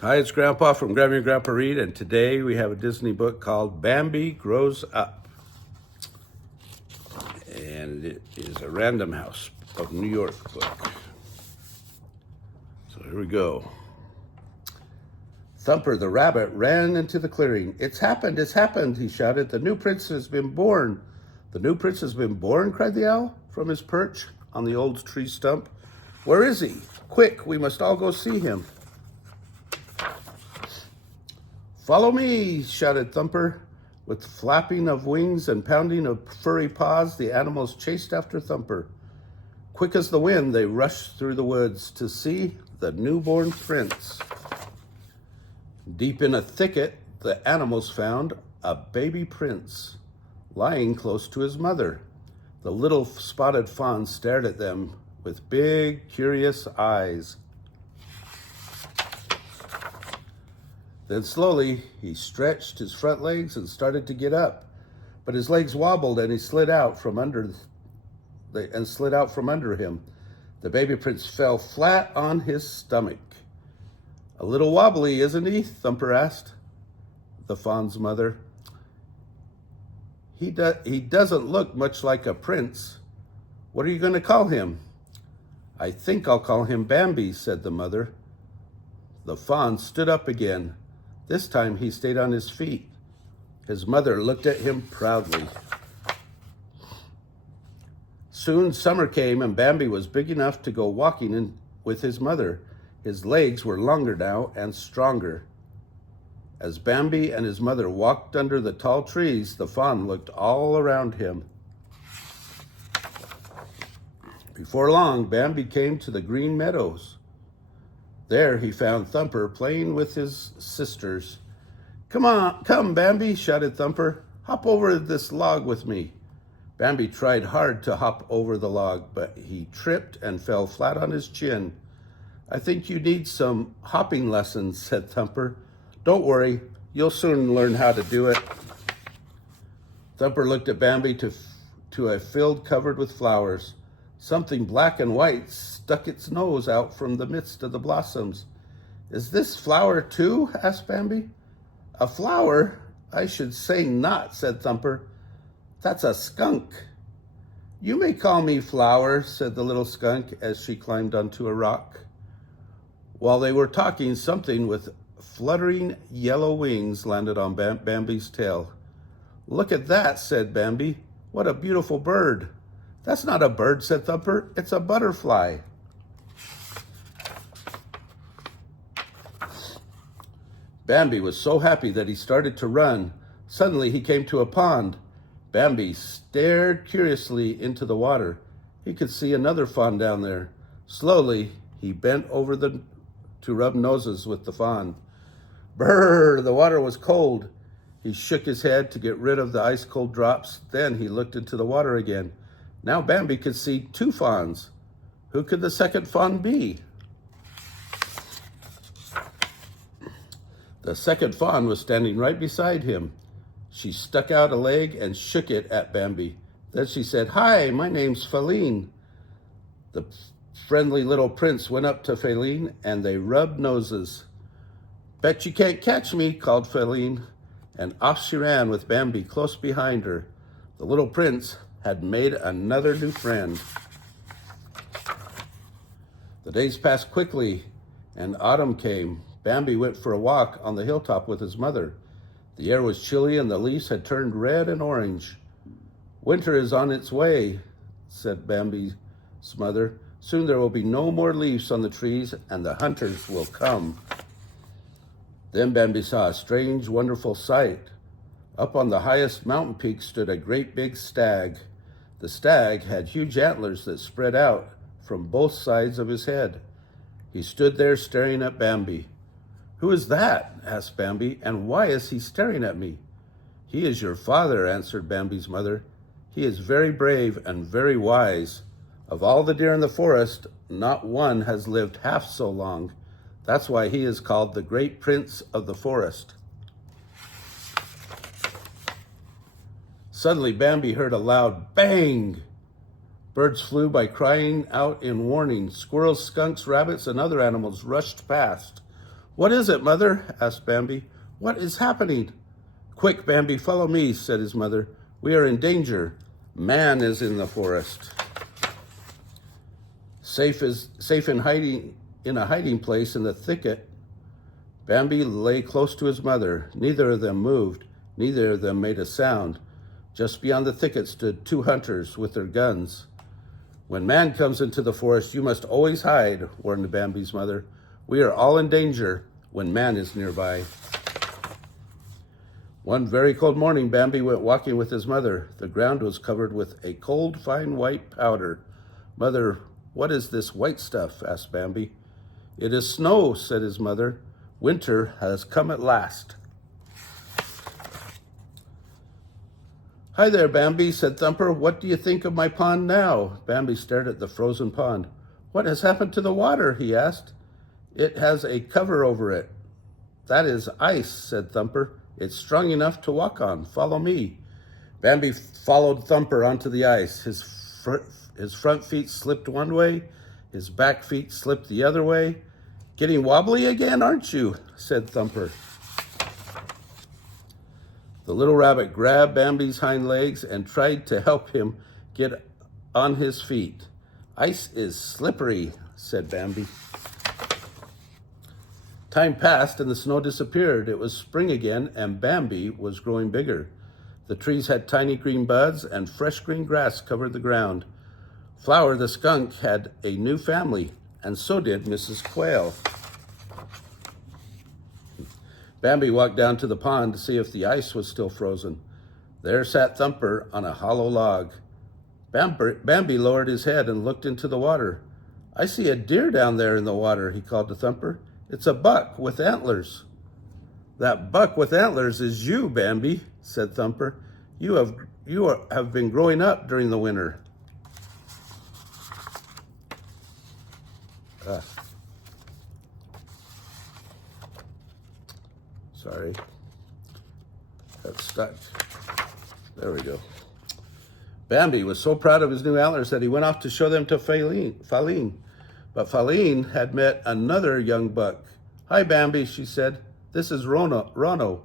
Hi, it's Grandpa from Grammy and Grandpa Read, and today we have a Disney book called Bambi Grows Up. And it is a Random House of New York book. So here we go. Thumper the rabbit ran into the clearing. It's happened, he shouted. The new prince has been born. The new prince has been born, cried the owl from his perch on the old tree stump. Where is he? Quick, we must all go see him. Follow me, shouted Thumper. With flapping of wings and pounding of furry paws, the animals chased after Thumper. Quick as the wind, they rushed through the woods to see the newborn prince. Deep in a thicket, the animals found a baby prince lying close to his mother. The little spotted fawn stared at them with big, curious eyes. Then slowly he stretched his front legs and started to get up, but his legs wobbled and he slid out from under him. The baby prince fell flat on his stomach. A little wobbly, isn't he? Thumper asked the fawn's mother. He doesn't look much like a prince. What are you going to call him? I think I'll call him Bambi, said the mother. The fawn stood up again. This time he stayed on his feet. His mother looked at him proudly. Soon summer came and Bambi was big enough to go walking with his mother. His legs were longer now and stronger. As Bambi and his mother walked under the tall trees, the fawn looked all around him. Before long, Bambi came to the green meadows. There he found Thumper playing with his sisters. Come, Bambi, shouted Thumper. Hop over this log with me. Bambi tried hard to hop over the log, but he tripped and fell flat on his chin. I think you need some hopping lessons, said Thumper. Don't worry, you'll soon learn how to do it. Thumper looked at Bambi to a field covered with flowers. Something black and white stuck its nose out from the midst of the blossoms. Is this flower too? Asked Bambi. A flower? I should say not, said Thumper. That's a skunk. You may call me Flower, said the little skunk as she climbed onto a rock. While they were talking, something with fluttering yellow wings landed on Bambi's tail. Look at that, said Bambi. What a beautiful bird. That's not a bird, said Thumper. It's a butterfly. Bambi was so happy that he started to run. Suddenly he came to a pond. Bambi stared curiously into the water. He could see another fawn down there. Slowly, he bent over to rub noses with the fawn. Brrr, the water was cold. He shook his head to get rid of the ice-cold drops. Then he looked into the water again. Now Bambi could see two fawns. Who could the second fawn be? The second fawn was standing right beside him. She stuck out a leg and shook it at Bambi. Then she said, Hi, my name's Feline. The friendly little prince went up to Feline and they rubbed noses. Bet you can't catch me, called Feline, and off she ran with Bambi close behind her. The little prince had made another new friend. The days passed quickly and autumn came. Bambi went for a walk on the hilltop with his mother. The air was chilly and the leaves had turned red and orange. Winter is on its way, said Bambi's mother. Soon there will be no more leaves on the trees and the hunters will come. Then Bambi saw a strange, wonderful sight. Up on the highest mountain peak stood a great big stag. The stag had huge antlers that spread out from both sides of his head. He stood there staring at Bambi. Who is that? Asked Bambi, and why is he staring at me? He is your father, answered Bambi's mother. He is very brave and very wise. Of all the deer in the forest, not one has lived half so long. That's why he is called the great prince of the forest. Suddenly, Bambi heard a loud bang. Birds flew by crying out in warning. Squirrels, skunks, rabbits, and other animals rushed past. What is it, Mother? Asked Bambi. What is happening? Quick, Bambi, follow me, said his mother. We are in danger. Man is in the forest. Safe in a hiding place in the thicket. Bambi lay close to his mother. Neither of them moved. Neither of them made a sound. Just beyond the thicket stood two hunters with their guns. When man comes into the forest, you must always hide, warned Bambi's mother. We are all in danger when man is nearby. One very cold morning, Bambi went walking with his mother. The ground was covered with a cold, fine white powder. Mother, what is this white stuff? Asked Bambi. It is snow, said his mother. Winter has come at last. Hi there, Bambi, said Thumper. What do you think of my pond now? Bambi stared at the frozen pond. What has happened to the water? He asked. It has a cover over it. That is ice, said Thumper. It's strong enough to walk on. Follow me. Bambi followed Thumper onto the ice. His front feet slipped one way. His back feet slipped the other way. Getting wobbly again, aren't you? Said Thumper. The little rabbit grabbed Bambi's hind legs and tried to help him get on his feet. Ice is slippery, said Bambi. Time passed and the snow disappeared. It was spring again and Bambi was growing bigger. The trees had tiny green buds and fresh green grass covered the ground. Flower the skunk had a new family, and so did Mrs. Quail. Bambi walked down to the pond to see if the ice was still frozen. There sat Thumper on a hollow log. Bambi lowered his head and looked into the water. I see a deer down there in the water, he called to Thumper. It's a buck with antlers. That buck with antlers is you, Bambi, said Thumper. You have been growing up during the winter. Sorry, got stuck. There we go. Bambi was so proud of his new antlers that he went off to show them to Faline. But Faline had met another young buck. Hi, Bambi, she said. This is Rono.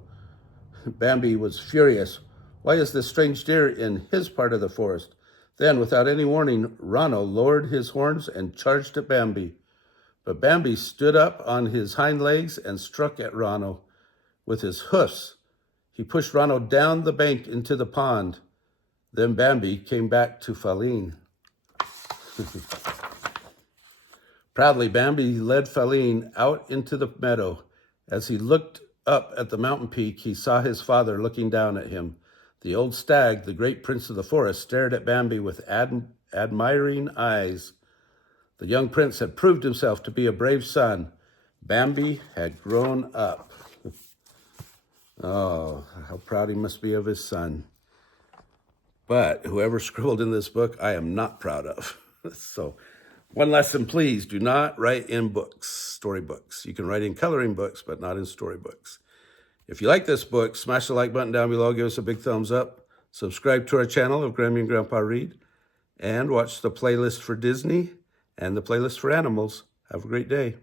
Bambi was furious. Why is this strange deer in his part of the forest? Then, without any warning, Rono lowered his horns and charged at Bambi. But Bambi stood up on his hind legs and struck at Rono with his hoofs. He pushed Rono down the bank into the pond. Then Bambi came back to Faline. Proudly, Bambi led Faline out into the meadow. As he looked up at the mountain peak, he saw his father looking down at him. The old stag, the great prince of the forest, stared at Bambi with admiring eyes. The young prince had proved himself to be a brave son. Bambi had grown up. Oh, how proud he must be of his son. But whoever scribbled in this book, I am not proud of. So, one lesson, please, do not write in books, storybooks. You can write in coloring books, but not in storybooks. If you like this book, smash the like button down below, give us a big thumbs up, subscribe to our channel of Grammy and Grandpa Read, and watch the playlist for Disney and the playlist for animals. Have a great day.